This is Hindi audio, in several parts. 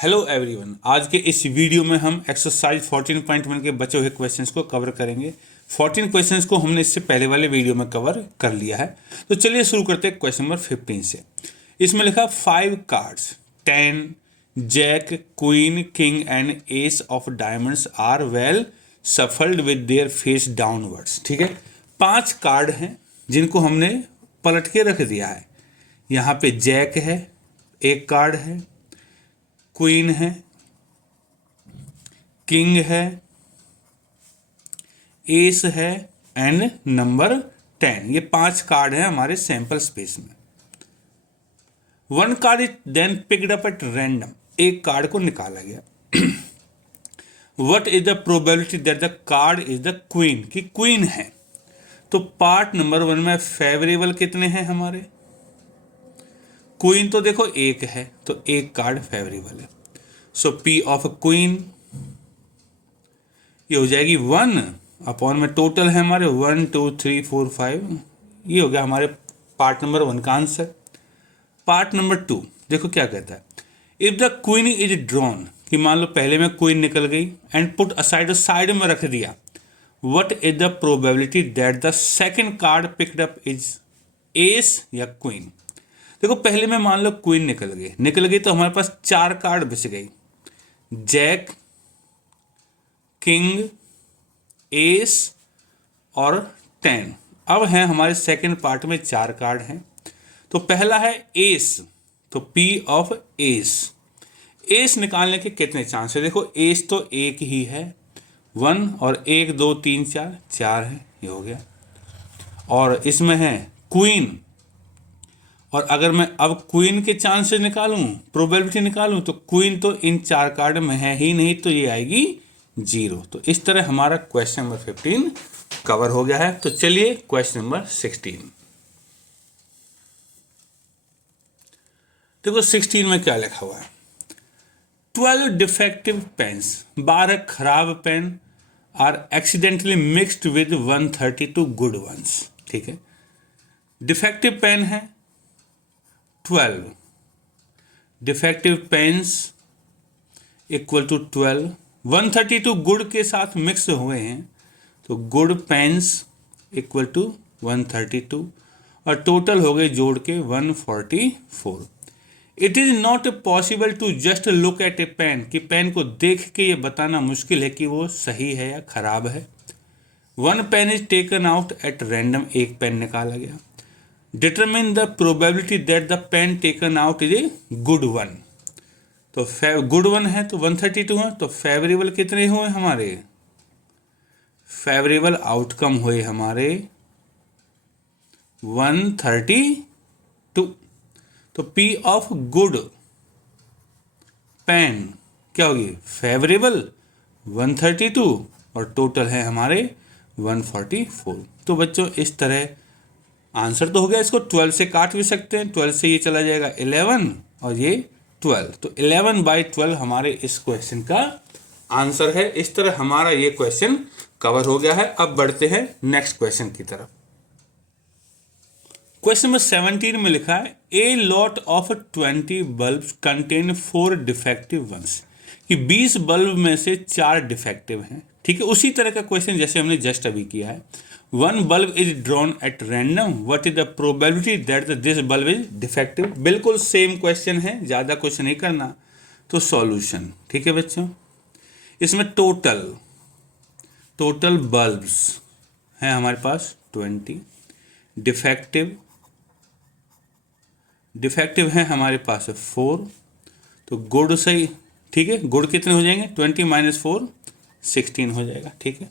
हेलो एवरीवन, आज के इस वीडियो में हम एक्सरसाइज 14.1 के बचे हुए क्वेश्चंस को कवर करेंगे। 14 क्वेश्चंस को हमने इससे पहले वाले वीडियो में कवर कर लिया है। तो चलिए शुरू करते हैं क्वेश्चन नंबर 15 से। इसमें लिखा 5 cards 10 jack queen king and ace of diamonds are well shuffled with their face downwards. ठीक है, 5 कार्ड हैं जिनको हमने पलट के रख दिया है। यहाँ पे जैक है, एक कार्ड है, क्वीन है, किंग है, एस है एंड नंबर 10। ये 5 कार्ड हैं हमारे सैंपल स्पेस में। 1 card is then picked up at random, एक कार्ड को निकाला गया। What is the probability that the card is the queen, की क्वीन है। तो पार्ट नंबर 1 में फेवरेबल कितने हैं हमारे? क्वीन तो देखो एक है, तो एक कार्ड फेवरेबल है। सो पी ऑफ क्वीन ये हो जाएगी 1 अपॉन में टोटल है हमारे 1 2 3 4 5। ये हो गया हमारे पार्ट नंबर 1 का आंसर। पार्ट नंबर 2 देखो क्या कहता है। If the queen is drawn, कि मान लो पहले में क्वीन निकल गई एंड पुट असाइड, साइड में रख दिया। What is the probability that the second card picked up is S या क्वीन। देखो पहले में मान लो क्वीन निकल गई तो हमारे पास 4 कार्ड बच गई, जैक, किंग, एस और 10। अब हैं हमारे सेकंड पार्ट में 4 कार्ड हैं। तो पहला है एस, तो पी ऑफ एस। एस निकालने के कितने चांस है? देखो एस तो एक ही है, 1 और 1 2 3 4 4 है, ये हो गया। और इसमें है क्वीन, और अगर मैं अब क्वीन के चांसेस निकालूं, प्रोबेबिलिटी निकालूं, तो क्वीन तो इन 4 कार्ड में है ही नहीं, तो ये आएगी 0। तो इस तरह हमारा क्वेश्चन नंबर 15 कवर हो गया है। तो चलिए क्वेश्चन नंबर 16 देखो। 16 में क्या लिखा हुआ है? 12 डिफेक्टिव पेन्स, 12 खराब pen are accidentally mixed with 132 good ones. ठीक है, डिफेक्टिव पेन है 12, defective pens equal to 12, 132 good के साथ मिक्स हुए हैं, तो गुड पेन्स इक्वल टू 132 और टोटल हो गए जोड़ के 144। It is not possible to just look at a pen, कि पेन को देख के ये बताना मुश्किल है कि वो सही है या खराब है। 1 pen is taken out at random, एक पेन निकाला गया। Determine the probability that the pen taken out is a good one. तो गुड वन है तो 132 है, तो फेवरेबल कितने हुए हमारे? फेवरेबल आउटकम हुए हमारे 132। तो पी ऑफ गुड पेन क्या होगी? फेवरेबल 132 और टोटल है हमारे 144। तो बच्चों इस तरह आंसर तो हो गया। इसको 12 से काट भी सकते हैं, 12 से ये चला जाएगा 11 और ये 12, तो 11/12 हमारे इस क्वेश्चन का आंसर है। इस तरह हमारा ये क्वेश्चन कवर हो गया है। अब बढ़ते हैं नेक्स्ट क्वेश्चन की तरफ। क्वेश्चन नंबर 17 में लिखा है a lot of 20 bulb contain 4 defective ones, कि 20 बल्ब में से 4 डिफेक्टिव हैं। ठीक है, उसी तरह का क्वेश्चन जैसे हमने जस्ट अभी किया है। 1 bulb is drawn at random, what is the probability that this bulb is defective. बिल्कुल सेम क्वेश्चन है, ज़्यादा कुछ नहीं करना। तो सॉल्यूशन, ठीक है बच्चों, इसमें टोटल बल्ब्स हैं हमारे पास 20, डिफेक्टिव हैं हमारे पास 4, तो गुड सही। ठीक है, गुड कितने हो जाएंगे? 20 - 4 16 हो जाएगा। ठीक है,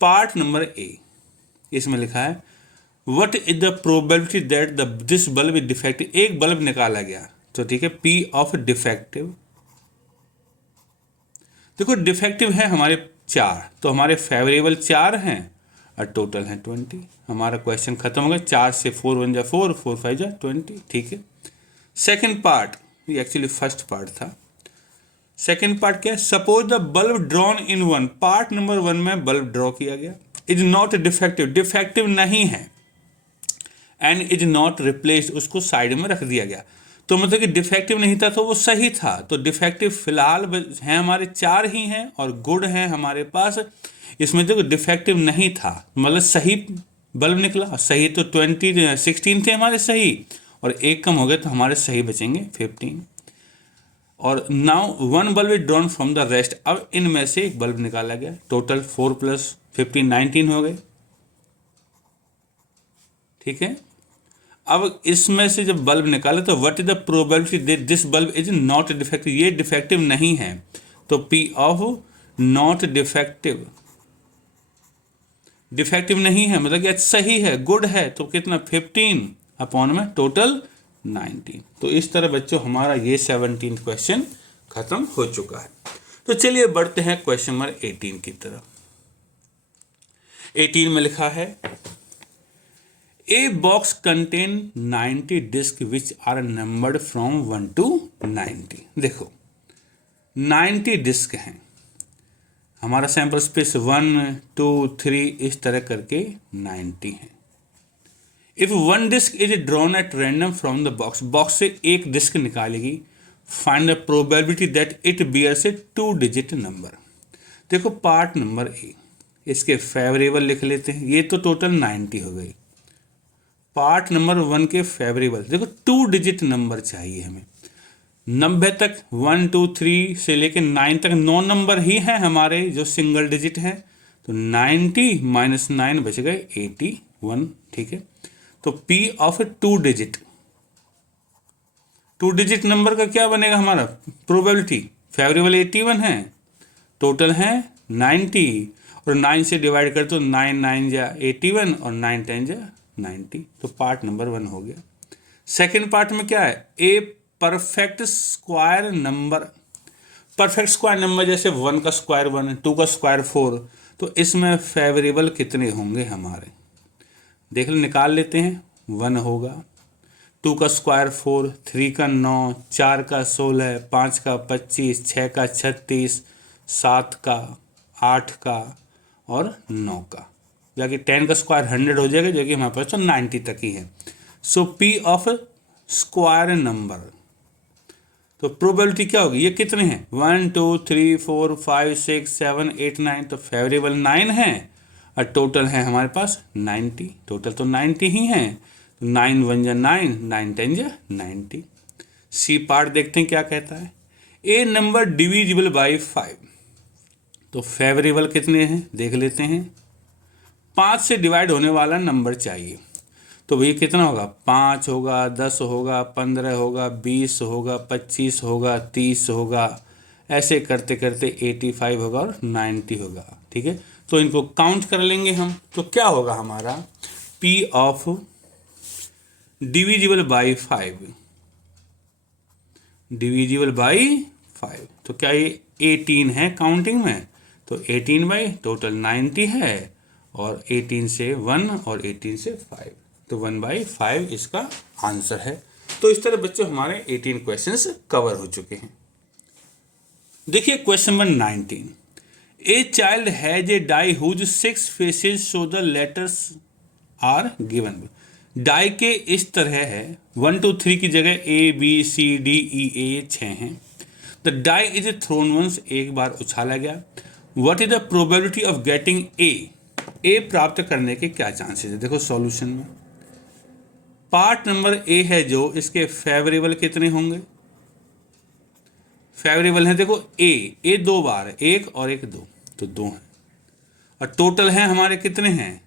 पार्ट नंबर ए, इसमें लिखा है what is the probability that this bulb is defective. एक बल्ब निकाला गया, तो ठीक है, पी ऑफ डिफेक्टिव। देखो डिफेक्टिव है हमारे 4, तो हमारे फेवरेबल 4 हैं और टोटल है 20। हमारा क्वेश्चन खत्म हो गया। 4 से 4 1 जा 4, 4 5 जा 20। ठीक है, सेकेंड पार्ट, ये एक्चुअली फर्स्ट पार्ट था। सेकेंड पार्ट क्या है? Suppose the bulb drawn in 1, part number 1 में बल्ब ड्रॉ किया गया, इज नॉट डिफेक्टिव, डिफेक्टिव नहीं है, एंड इज नॉट रिप्लेस्ड, उसको साइड में रख दिया गया। तो मतलब कि डिफेक्टिव नहीं था तो वो सही था। तो डिफेक्टिव फिलहाल हैं हमारे 4 ही हैं और गुड हैं हमारे पास। इसमें देखो डिफेक्टिव नहीं था मतलब सही बल्ब निकला। सही तो 16 थे हमारे सही, और एक कम हो गए तो हमारे सही बचेंगे 15। और now 1 bulb is drawn from the rest. अब इनमें से एक बल्ब निकाला गया। टोटल 4 + 15 19 हो गए, ठीक है। अब इसमें से जब बल्ब निकाले तो what is the probability that this bulb is not defective. ये डिफेक्टिव नहीं है, तो P of not defective, defective नहीं है मतलब कि सही है, गुड है, तो कितना 15 अपॉन में टोटल 19। तो इस तरह बच्चों हमारा ये 17 क्वेश्चन खत्म हो चुका है। तो चलिए बढ़ते हैं क्वेश्चन नंबर 18 की तरफ। 18 में लिखा है a box contain 90 disc which are numbered from 1 to 90। देखो 90 डिस्क हैं हमारा, सैंपल स्पेस 1 2 3 इस तरह करके 90 हैं। If 1 disc is drawn at random from the box, box से एक डिस्क निकालेगी, find the probability that it bears a 2 digit number. देखो पार्ट नंबर ए, इसके फेवरेबल लिख लेते हैं, ये तो टोटल 90 हो गई। पार्ट नंबर 1 के फेवरेबल, देखो 2 डिजिट नंबर चाहिए हमें। 90 तक 1 2 3 से लेकर 9 तक 9 नंबर ही हैं हमारे जो सिंगल डिजिट हैं। तो 90 - 9 बच गए 81, ठीक है। तो P of 2 digit, 2 digit number का क्या बनेगा हमारा प्रोबेबिलिटी, फेवरेबल 81 है, टोटल है 90, और 9 से डिवाइड कर तो 9 9 जा 81 और 9 10 जा 90। तो पार्ट नंबर 1 हो गया। सेकेंड पार्ट में क्या है, a perfect square number. Perfect square number जैसे 1 का स्क्वायर 1, 2 का स्क्वायर 4, तो इसमें फेवरेबल कितने होंगे हमारे, देख लो निकाल लेते हैं। 1 होगा, 2 का स्क्वायर 4, 3 का 9, 4 का 16, 5 का 25, 6 का 36, 7 का 8 का और 9 का, जाकि 10 का स्क्वायर 100 हो जाएगा, जो कि हमारे पास तो 90 तक ही है। सो P ऑफ स्क्वायर नंबर, तो प्रोबेबिलिटी क्या होगी, ये कितने हैं 1 2 3 4 5 6 7 8 9, तो फेवरेबल 9 है और टोटल है हमारे पास 90। टोटल तो 90 ही हैं, 9 1 जा 9, 9 10 जा 90। सी पार्ट देखते हैं क्या कहता है, ए नंबर डिविजिबल बाई 5। तो फेवरेबल कितने हैं देख लेते हैं। 5 से डिवाइड होने वाला नंबर चाहिए, तो भैया कितना होगा, 5 होगा, 10 होगा, 15 होगा, 20 होगा, 25 होगा, 30 होगा, ऐसे करते करते 85 होगा और 90 होगा, ठीक है। तो इनको काउंट कर लेंगे हम, तो क्या होगा हमारा P of divisible by 5, divisible by 5, तो क्या ये 18 है काउंटिंग में, तो 18 बाई टोटल 90 है, और 18 से 1 और 18 से 5, तो 1/5 इसका आंसर है। तो इस तरह बच्चों हमारे 18 क्वेश्चंस कवर हो चुके हैं। देखिए question number 19, a child has a die whose 6 faces so the letters are given. Die के इस तरह है, 1 2 3 की जगह ABCDEA 6 हैं। The die is thrown once, एक बार उछाला गया। What is the probability of getting A प्राप्त करने के क्या चांसेस है। देखो सॉल्यूशन में पार्ट नंबर ए है जो, इसके फेवरेबल कितने होंगे, फेवरेबल है देखो ए 2 बार है, 1 और 1 2, तो 2 हैं, और टोटल है हमारे कितने हैं,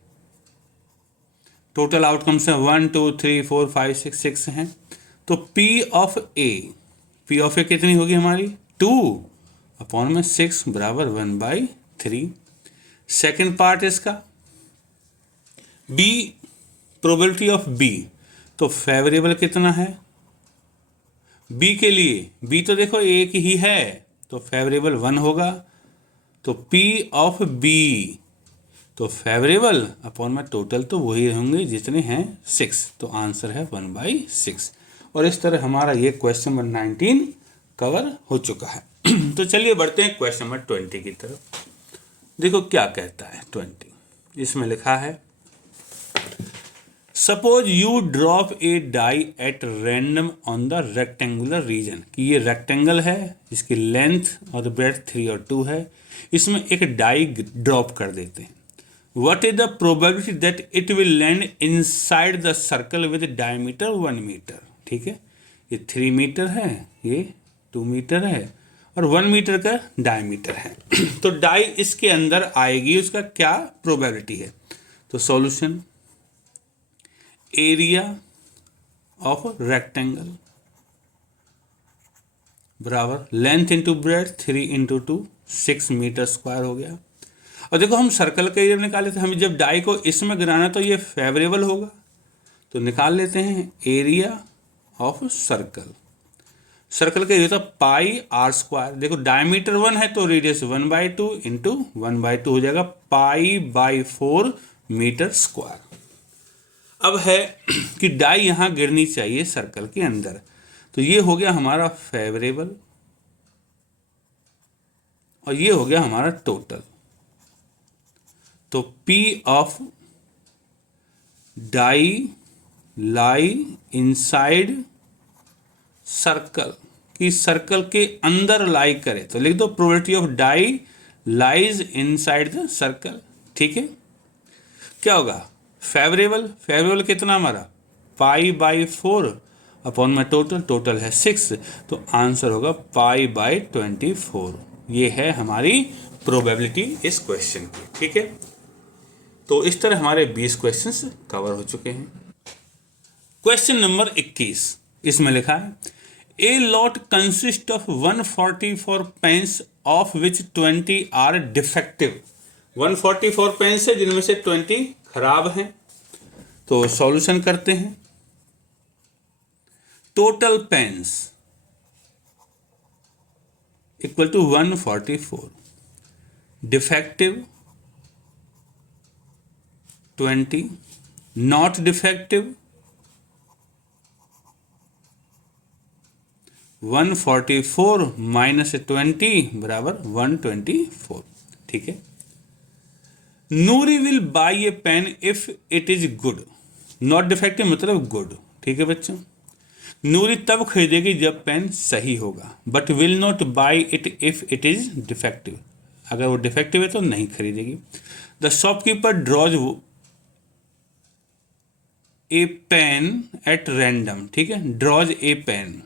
टोटल आउटकम्स हैं 1 2 3 4 5 6 6 हैं। तो P ऑफ ए कितनी होगी हमारी 2 अपॉन में 6 बराबर 1/3। सेकेंड पार्ट इसका बी, प्रोबेबिलिटी ऑफ बी, तो फेवरेबल कितना है बी के लिए, बी तो देखो एक ही है, तो फेवरेबल 1 होगा। तो P ऑफ बी, तो फेवरेबल अपॉन में टोटल तो वही होंगे जितने हैं 6, तो आंसर है 1/6। और इस तरह हमारा ये क्वेश्चन नंबर 19 कवर हो चुका है। तो चलिए बढ़ते हैं क्वेश्चन नंबर 20 की तरफ। देखो क्या कहता है 20, इसमें लिखा है suppose you drop a die at random on the rectangular region, कि ये रेक्टेंगल है, इसकी लेंथ और ब्रेड्थ 3 और 2 है, इसमें एक डाई ड्रॉप कर देते हैं। What is the probability that it will land inside the circle with diameter 1 metre. ठीक है, ये 3 मीटर है, ये 2 मीटर है और 1 मीटर का डायमीटर है। तो डाई इसके अंदर आएगी, उसका क्या प्रोबेबिलिटी है? तो सॉल्यूशन, एरिया ऑफ रेक्टेंगल बराबर length into breadth 3 into 2 6 metre square हो गया। और देखो हम सर्कल का एरिया निकाले थे, हमें जब डाई को इसमें गिराना तो ये फेवरेबल होगा, तो निकाल लेते हैं एरिया ऑफ सर्कल। सर्कल का एरिया था पाई आर स्क्वायर। देखो डायमीटर 1 है तो रेडियस 1/2 इंटू 1/2 हो जाएगा π/4 मीटर स्क्वायर। अब है कि डाई यहाँ गिरनी चाहिए सर्कल के अंदर, तो ये हो गया हमारा फेवरेबल और ये हो गया हमारा टोटल। तो P of die lie inside circle, कि सर्कल के अंदर लाई करे, तो लिख दो probability of die lies inside the circle. ठीक है, क्या होगा? फेवरेबल, फेवरेबल कितना हमारा π/4 अपॉन में टोटल है 6, तो आंसर होगा π/24। ये है हमारी प्रोबेबिलिटी इस क्वेश्चन की। ठीक है, तो इस तरह हमारे 20 क्वेश्चंस कवर हो चुके हैं। क्वेश्चन नंबर 21, इसमें लिखा है a lot consist of 144 pens of which 20 are defective. 144 pens है जिनमें से 20 खराब हैं। तो सॉल्यूशन करते हैं। Total pens equal to 144, defective 20, not defective 144 minus 20 बराबर 124। ठीक है, Noori will buy a pen if it is good, not defective मतलब गुड। ठीक है बच्चों, नूरी तब खरीदेगी जब पेन सही होगा, but will not buy it if it is defective, अगर वो डिफेक्टिव है तो नहीं खरीदेगी। The shopkeeper draws a pen at random, ठीक है, draws a pen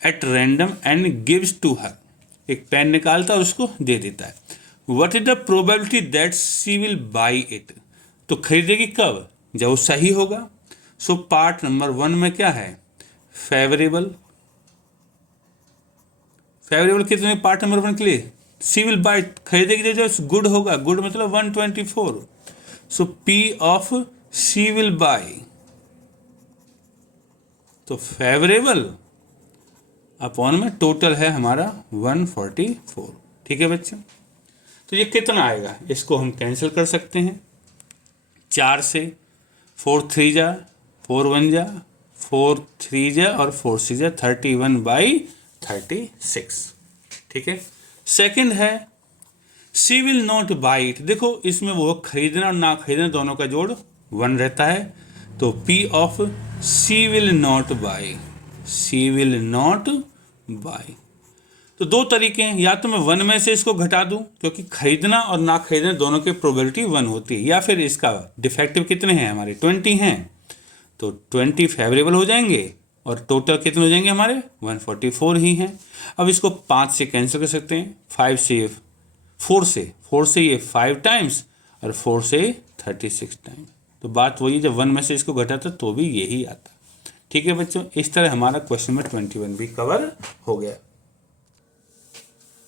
at random and gives to her, एक पेन निकालता है उसको दे देता है। What is the probability that she will buy it, तो खरीदेगी कब? जब वो सही होगा। सो पार्ट नंबर 1 में क्या है? फेवरेबल, फेवरेबल कितने पार्ट नंबर 1 के लिए? शी विल बाई, खरीदेगी जब गुड होगा, गुड मतलब 124। So P of she will buy, तो फेवरेबल अपॉन में टोटल है हमारा 144। ठीक है बच्चों, तो ये कितना आएगा? इसको हम कैंसिल कर सकते हैं 4 से, 4 3 जा, 4 1 जा, 4 3 जा और 4 6 जा, 31/36। ठीक है, सेकंड है she will not buy it. देखो इसमें वो खरीदना और ना खरीदना दोनों का जोड़ 1 रहता है, तो P of she will not by, she will not by. तो दो तरीके हैं, या तो मैं 1 में से इसको घटा दूं क्योंकि खरीदना और ना खरीदना दोनों की प्रोबेबिलिटी 1 होती है, या फिर इसका डिफेक्टिव कितने हैं हमारे 20 हैं, तो 20 फेवरेबल हो जाएंगे और टोटल कितने हो जाएंगे हमारे 144 ही हैं। अब इसको 5 से कैंसिल कर सकते हैं, 5 से 4 से ये 5 टाइम्स और 4 से 36 टाइम्स। तो बात वही, जब 1 में से इसको घटाता तो भी यही आता। ठीक है बच्चों, इस तरह हमारा क्वेश्चन नंबर 21 भी कवर हो गया।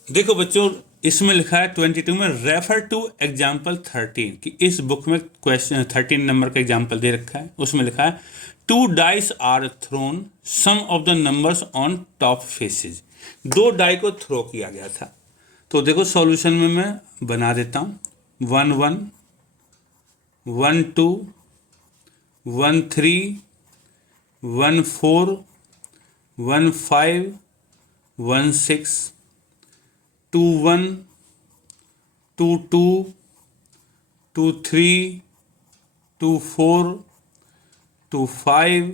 देखो बच्चों इसमें लिखा है 22 में रेफर टू एग्जाम्पल 13, कि इस बुक में क्वेश्चन 13 नंबर का एग्जाम्पल दे रखा है, उसमें लिखा है 2 dice are thrown, sum of the numbers on top faces. 2 die को थ्रो किया गया था। तो देखो सॉल्यूशन में मैं बना देता हूँ 1 1 1 2 1 3 1 4 1 5 1 6 2 1 2 2 2 3 2 4 2 5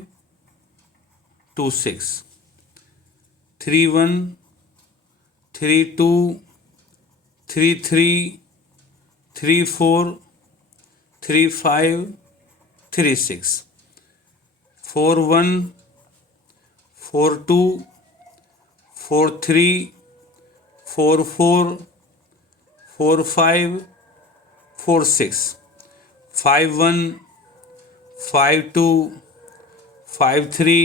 2 6 3 1 3 2 3 3 3 4 3 5 3 6 4 1 4 2 4 3 4 4 4 5 4 6 5 1 5 2 5 3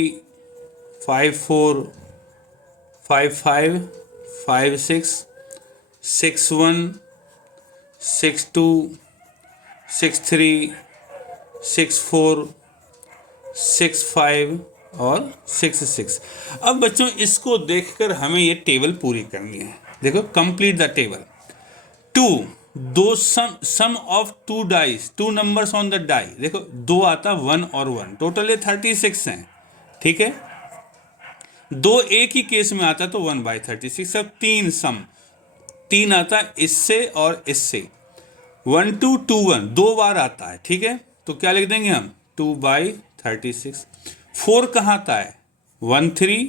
5 4 5 5 5 6 6 1 6 2 6 3 6 4 6 5 और 6 6। अब बच्चों इसको देखकर हमें ये टेबल पूरी करनी है। देखो, कंप्लीट द टेबल। 2 दो sum of 2 dice, 2 numbers on the die. देखो 2 आता 1 और 1, टोटल ये 36 हैं। ठीक है, 2 एक ही केस में आता तो 1/36। अब 3 सम, 3 आता इससे और इससे। 1 2 2 1 2 बार आता है। ठीक है, तो क्या लिख देंगे हम 2/36। 4 कहाँ आता है 1 3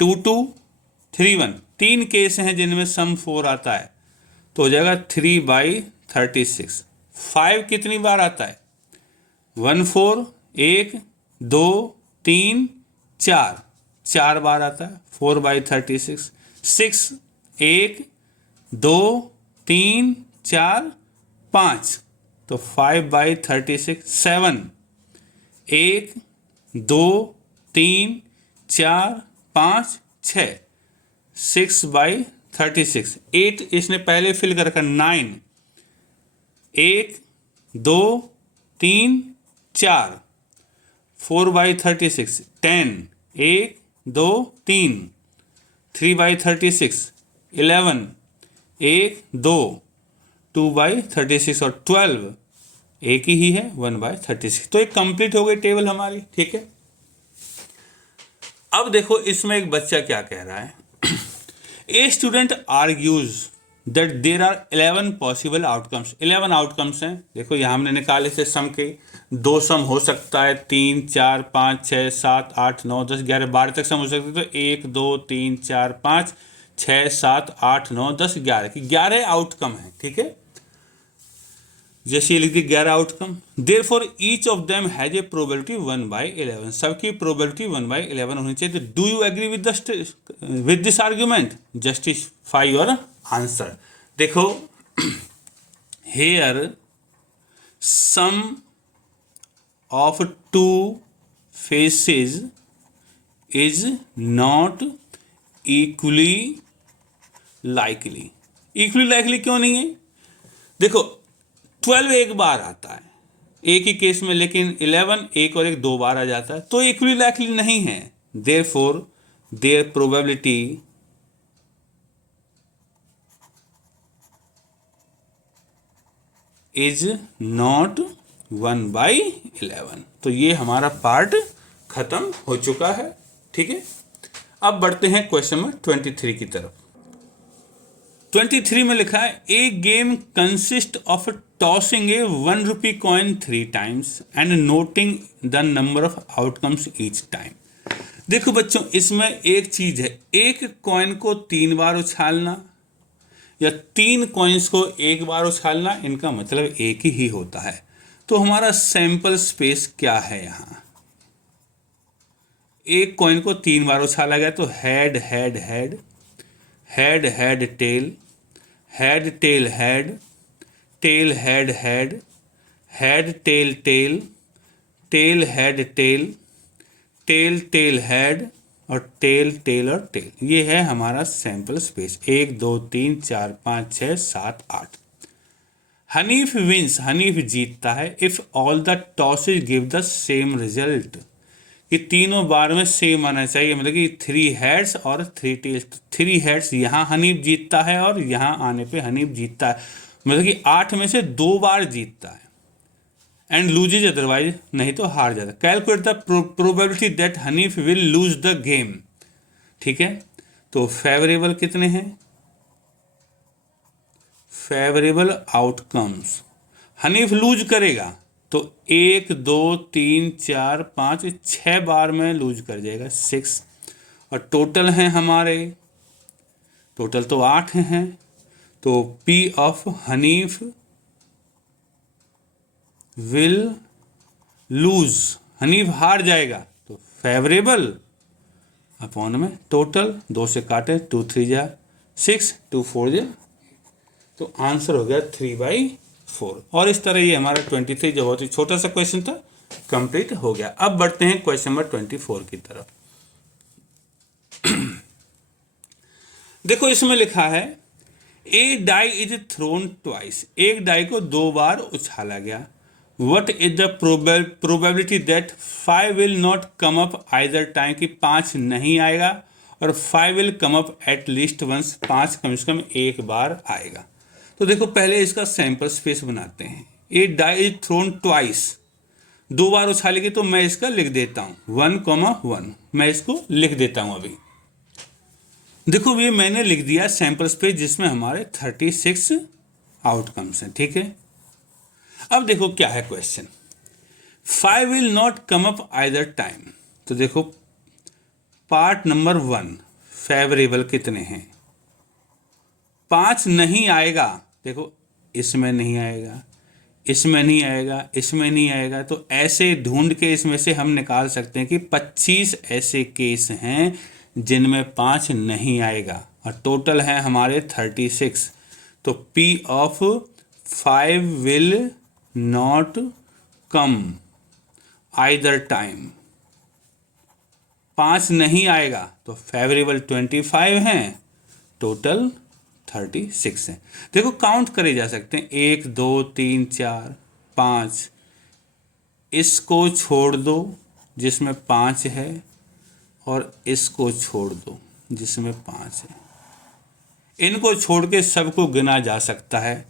2 2 3 1, 3 केस हैं जिनमें सम 4 आता है, तो हो जाएगा 3/36। 5 कितनी बार आता है 1 4 1 2 3 4, 4 बार आता है 4/36। 6 1 2 3 4 5, तो 5/36। 7 1 2 3 4 5 6, 6/36। 8 इसने पहले फिल कर रखा। 9 1 2 3 4, 4/36। 10 1 2 3, 3/36। 11 1 2, 2/36। और 12 एक ही है 1/36। तो एक कंप्लीट हो गई टेबल हमारी। ठीक है, अब देखो इसमें एक बच्चा क्या कह रहा है। A student argues that there are 11 possible outcomes. 11 outcomes हैं। देखो यहाँ हमने निकाले थे सम के, 2 सम हो सकता है, 3 4 5 6 7 8 9 10 11 12 तक सम हो सकते हैं। तो 1 2 3 4 5 6 7 8 9 10 11 की 11 आउटकम है। ठीक है, जैसे ये लिख दी 11 outcome. Therefore each of them has a probability 1/11। सबकी प्रोबेबिलिटी 1/11 होनी चाहिए। तो do you agree with this argument? Justify your answer. देखो, here sum of 2 faces is not equally likely. Equally likely क्यों नहीं है? देखो 12 एक बार आता है एक ही केस में, लेकिन 11 एक और एक 2 बार आ जाता है, तो इक्वली लाइकली नहीं है। Therefore their probability is not 1/11। तो ये हमारा पार्ट खत्म हो चुका है। ठीक है, अब बढ़ते हैं क्वेश्चन नंबर 23 की तरफ। 23 में लिखा है a game consist of tossing a 1 rupee coin 3 times and noting the number of outcomes each time. देखो बच्चों, इसमें एक चीज है, एक कॉइन को 3 बार उछालना या 3 कॉइन्स को एक बार उछालना, इनका मतलब एक ही होता है। तो हमारा सैंपल स्पेस क्या है यहाँ? एक कॉइन को 3 बार उछाला गया, तो head head head, head head tail, head tail head, tail head head, head tail tail, tail head tail, tail tail head और टेल टेल और टेल। ये है हमारा sample space. 1 2 3 4 5 6 7 8। Hanif wins, Hanif जीतता है if all the tosses give the same result. कि तीनों बार में सेम आना चाहिए, मतलब कि 3 हेड्स और 3 टेल्स। 3 हेड्स यहाँ हनीफ जीतता है और यहाँ आने पे हनीफ जीतता है, मतलब कि 8 में से 2 बार जीतता है। एंड लूजेज अदरवाइज, नहीं तो हार जाता है। Calculate the probability that Hanif will lose the game. ठीक है, तो फेवरेबल कितने हैं? फेवरेबल आउटकम्स, हनीफ लूज करेगा तो 1 2 3 4 5 6 बार में लूज कर जाएगा 6। और टोटल हैं हमारे, टोटल तो 8 हैं। तो P of Hanif will lose, Hanif हार जाएगा, तो फेवरेबल अपॉन में टोटल, 2 से काटे, 2 3 जा 6, 2 4 जा, तो आंसर हो गया 3/4। और इस तरह ये हमारा 23 जो बहुत ही छोटा सा क्वेश्चन था कंप्लीट हो गया। अब बढ़ते हैं क्वेश्चन नंबर 24 की तरफ। देखो इसमें लिखा है a die is thrown twice, एक डाई को 2 बार उछाला गया। What is the probability that 5 will not come up either time, की 5 नहीं आएगा और 5 will come up at least once, 5 कम से कम एक बार आएगा। तो देखो पहले इसका सैंपल स्पेस बनाते हैं। ए डाई इज थ्रोन ट्वाइस, 2 बार उछालेगी, तो मैं इसका लिख देता हूं 1,1, मैं इसको लिख देता हूं अभी। देखो ये मैंने लिख दिया सैंपल स्पेस जिसमें हमारे 36 आउटकम्स हैं, ठीक है। अब देखो क्या है question, 5 will not come up either time. तो देखो पार्ट नंबर 1 फेवरेबल कितने हैं, 5 नहीं आएगा। देखो इसमें नहीं आएगा, इसमें नहीं आएगा, इसमें नहीं आएगा, तो ऐसे ढूंढ के इसमें से हम निकाल सकते हैं कि 25 ऐसे केस हैं जिनमें 5 नहीं आएगा, और टोटल है हमारे 36। तो P of 5 will not come either time, 5 नहीं आएगा, तो फेवरेबल 25 हैं, टोटल 36 है। देखो काउंट करे जा सकते हैं, 1 2 3 4 5, इसको छोड़ दो जिसमें 5 है, और इसको छोड़ दो जिसमें 5 है। इनको छोड़ के सबको गिना जा सकता है,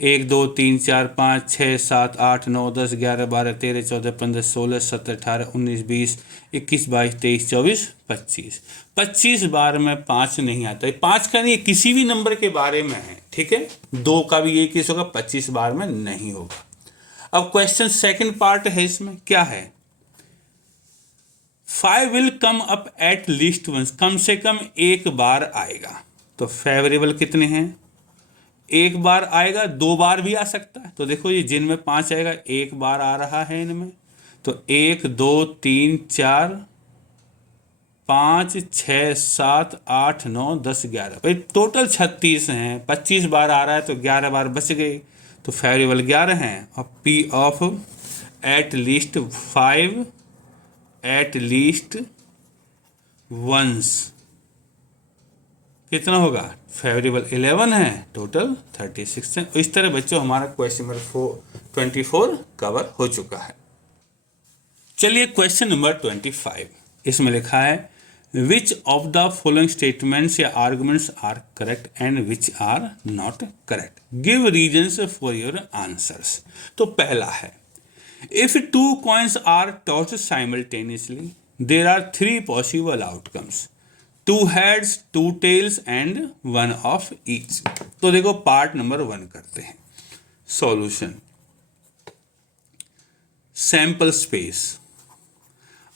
1 2 3 4 5 6 7 8 9 10 11 12 13 14 15 16 17 18 19 20 21 22 23 24 25, 25 बार में 5 नहीं आता है। 5 का नहीं, किसी भी नंबर के बारे में है, ठीक है। 2 का भी यही केस होगा, 25 बार में नहीं होगा। अब क्वेश्चन सेकंड पार्ट है, इसमें क्या है, 5 will come up at least once, कम से कम एक बार आएगा। तो फेवरेबल कितने हैं, एक बार आएगा, 2 बार भी आ सकता है। तो देखो ये जिनमें 5 आएगा, एक बार आ रहा है इनमें, तो 1 2 3 4 5 6 7 8 9 10 11, भाई टोटल 36 हैं, 25 बार आ रहा है तो 11 बार बच गए, तो फेवरेबल 11 हैं। और P of at least 5 at least once कितना होगा, फेवरेबल 11 है, टोटल 36 है। इस तरह बच्चों हमारा क्वेश्चन नंबर 24 कवर हो चुका है। चलिए क्वेश्चन नंबर 25, इसमें लिखा है which of the following statements या arguments are correct and which are not correct, give reasons for your answers. तो पहला है, if 2 coins are tossed simultaneously there are 3 possible outcomes, 2 heads 2 tails and 1 of each। तो देखो पार्ट नंबर 1 करते हैं, सॉल्यूशन। सैंपल स्पेस,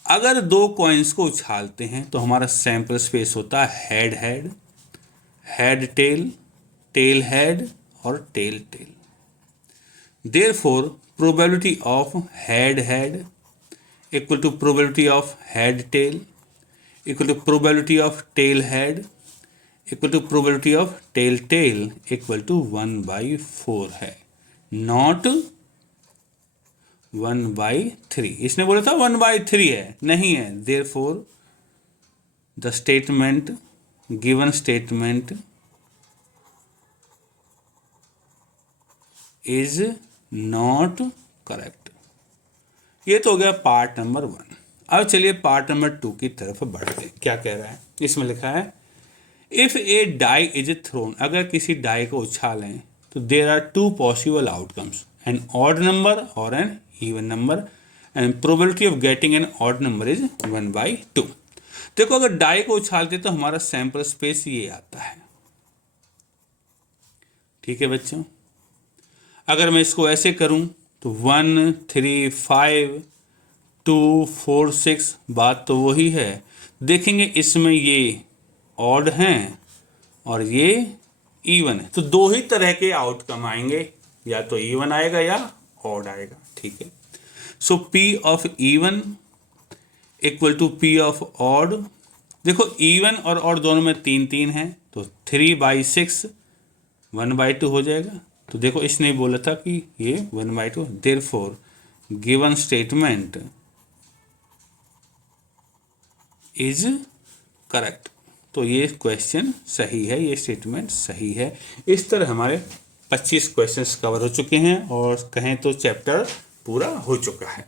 अगर 2 कॉइन्स को उछालते हैं तो हमारा सैंपल स्पेस होता है head head, head tail, tail head और tail tail. Therefore probability of head head equal to probability of head tail equal to probability of tail head equal to probability of tail tail equal to 1/4 है, नॉट 1/3। इसने बोला था 1/3 है, नहीं है। therefore the statement, given statement is not correct. ये तो हो गया पार्ट नंबर 1। अब चलिए पार्ट नंबर 2 की तरफ बढ़ते हैं। क्या कह रहा है, इसमें लिखा है if a die is thrown, अगर किसी डाई को उछालें तो there are 2 possible outcomes, an odd number और an even number, and probability of getting an odd number is 1/2। देखो अगर डाई को उछालते तो हमारा सैंपल स्पेस ये आता है, ठीक है बच्चों। अगर मैं इसको ऐसे करूं तो 1 3 5 2 4 6, बात तो वही है। देखेंगे इसमें ये ऑड हैं और ये इवन है, तो दो ही तरह के आउटकम आएंगे, या तो इवन आएगा या ऑड आएगा, ठीक है। So P of even equal to P of odd. देखो इवन और ऑड दोनों में 3 3 है, तो 3/6 1/2 हो जाएगा। तो देखो इसने बोला था कि ये 1/2, therefore given statement is correct. तो ये क्वेश्चन सही है, ये स्टेटमेंट सही है। इस तरह हमारे 25 क्वेश्चंस कवर हो चुके हैं और कहें तो चैप्टर पूरा हो चुका है।